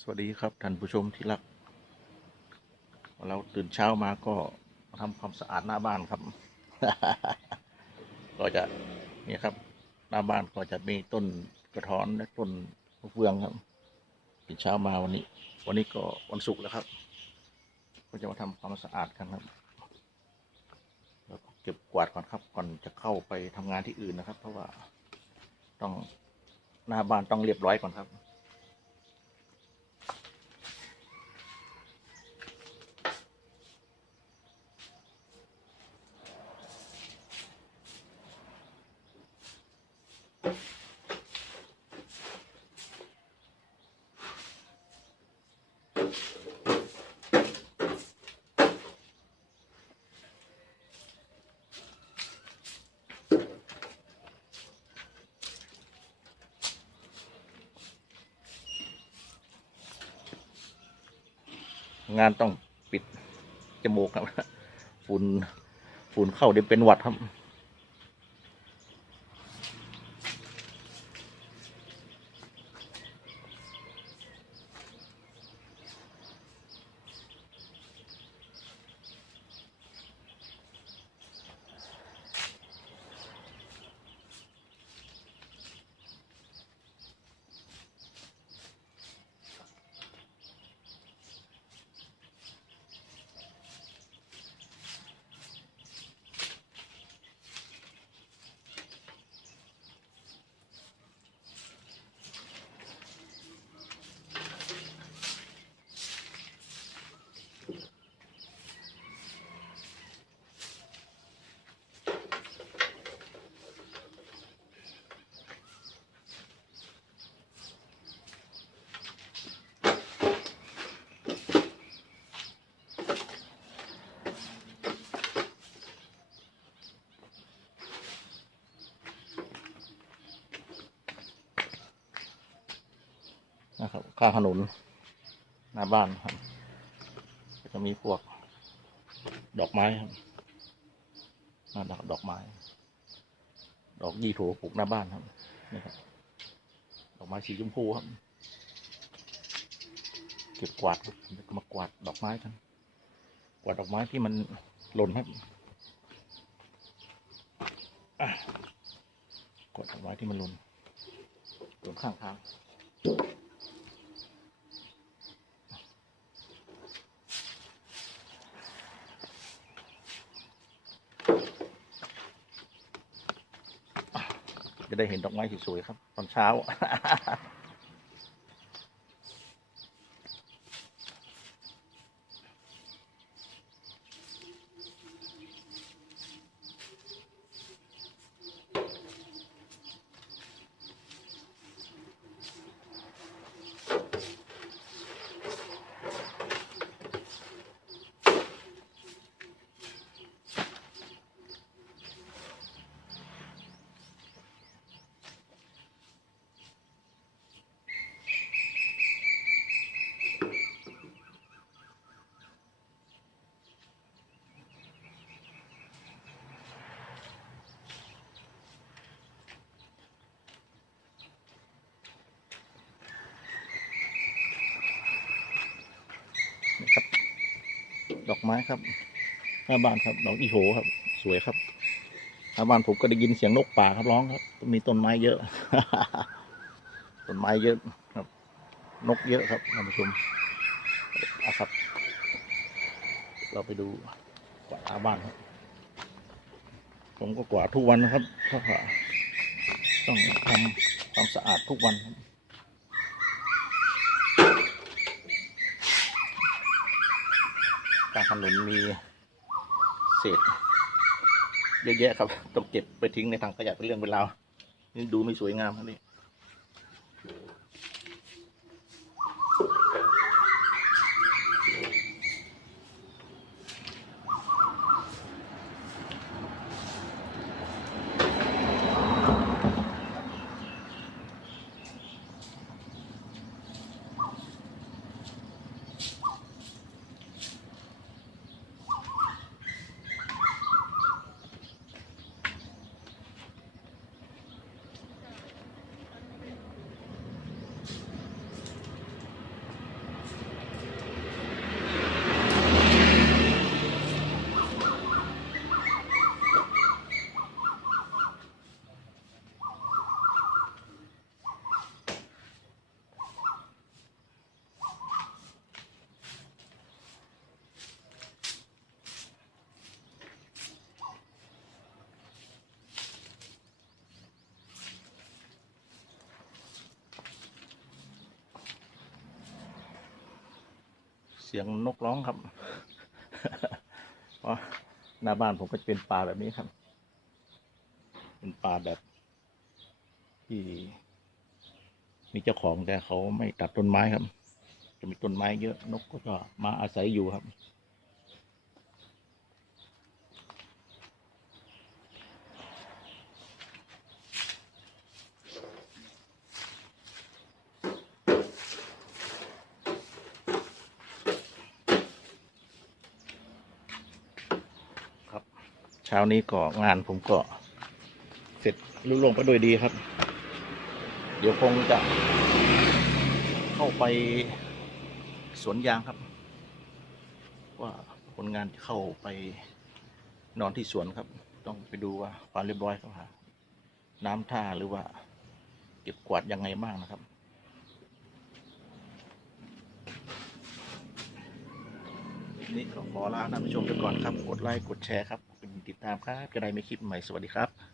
สวัสดีครับท่านผู้ชมที่รัก เราตื่นเช้ามาก็มาทำความสะอาดหน้าบ้านครับ ก็จะนี่ครับ หน้าบ้านก็จะมีต้นกระท้อนและต้นมะเฟืองครับตื่นเช้ามาวันนี้ วันนี้ก็วันศุกร์แล้วครับ ก็จะมาทำความสะอาดกันครับแล้วก็เก็บกวาดก่อนครับ ก่อนจะเข้าไปทำงานที่อื่นนะครับ เพราะว่าต้องหน้าบ้านต้องเรียบร้อยก่อนครับ งานต้องปิดจมูกครับ ฝุ่นฝุ่นเข้าเดี๋ยวเป็นหวัดครับ ข้างถนนหน้าบ้านครับก็จะมีพวก ดอกไม้ครับน่าดอกดอกไม้ ดอกยี่โถปลูกหน้าบ้านครับนี่ครับดอกไม้สีชมพูครับ เก็บกวาดครับมากวาดดอกไม้กันกวาดดอกไม้ที่มันหล่นครับกวาดดอกไม้ที่มันหล่นหล่นข้างทาง จะได้เห็นดอกไม้สวยๆครับ ตอนเช้า ดอกไม้ครับหน้าบ้านครับดอกอีโหครับ สวยครับหน้าบ้านผมก็ได้ยินเสียงนกป่าครับร้องครับ มีต้นไม้เยอะต้นไม้เยอะครับ นกเยอะครับท่านผู้ชมอาครับ เราไปดูกวาดหน้าบ้านครับ ผมก็กวาดทุกวันนะครับเพราะว่าต้องทำความสะอาดทุกวันครับ กลางถนนมีเศษเยอะแยะครับ ต้องเก็บไปทิ้งในถังขยะเป็นเรื่องเป็นราวนี่ดูไม่สวยงามครับนี่ เสียงนกร้องครับเพราะหน้าบ้านผมก็จะเป็นป่าแบบนี้ครับ เป็นป่าแบบที่มีเจ้าของแต่เขาไม่ตัดต้นไม้ครับ จะมีต้นไม้เยอะนกก็จะมาอาศัยอยู่ครับ เช้านี้ก็งานผมก็ เสร็จลุล่วงไปด้วยดีครับ เดี๋ยวคงจะ เข้าไปสวนยางครับ ว่าคนงานจะเข้าไปนอนที่สวนครับ ต้องไปดูว่าความเรียบร้อยครับน้ำท่าหรือว่า เก็บกวาดยังไงบ้างนะครับนี่ก็ขอลาท่านผู้ชมไปก่อนครับ กดไลค์ กดแชร์ครับ ติดตามครับ จะได้ไม่คลิปใหม่ สวัสดีครับ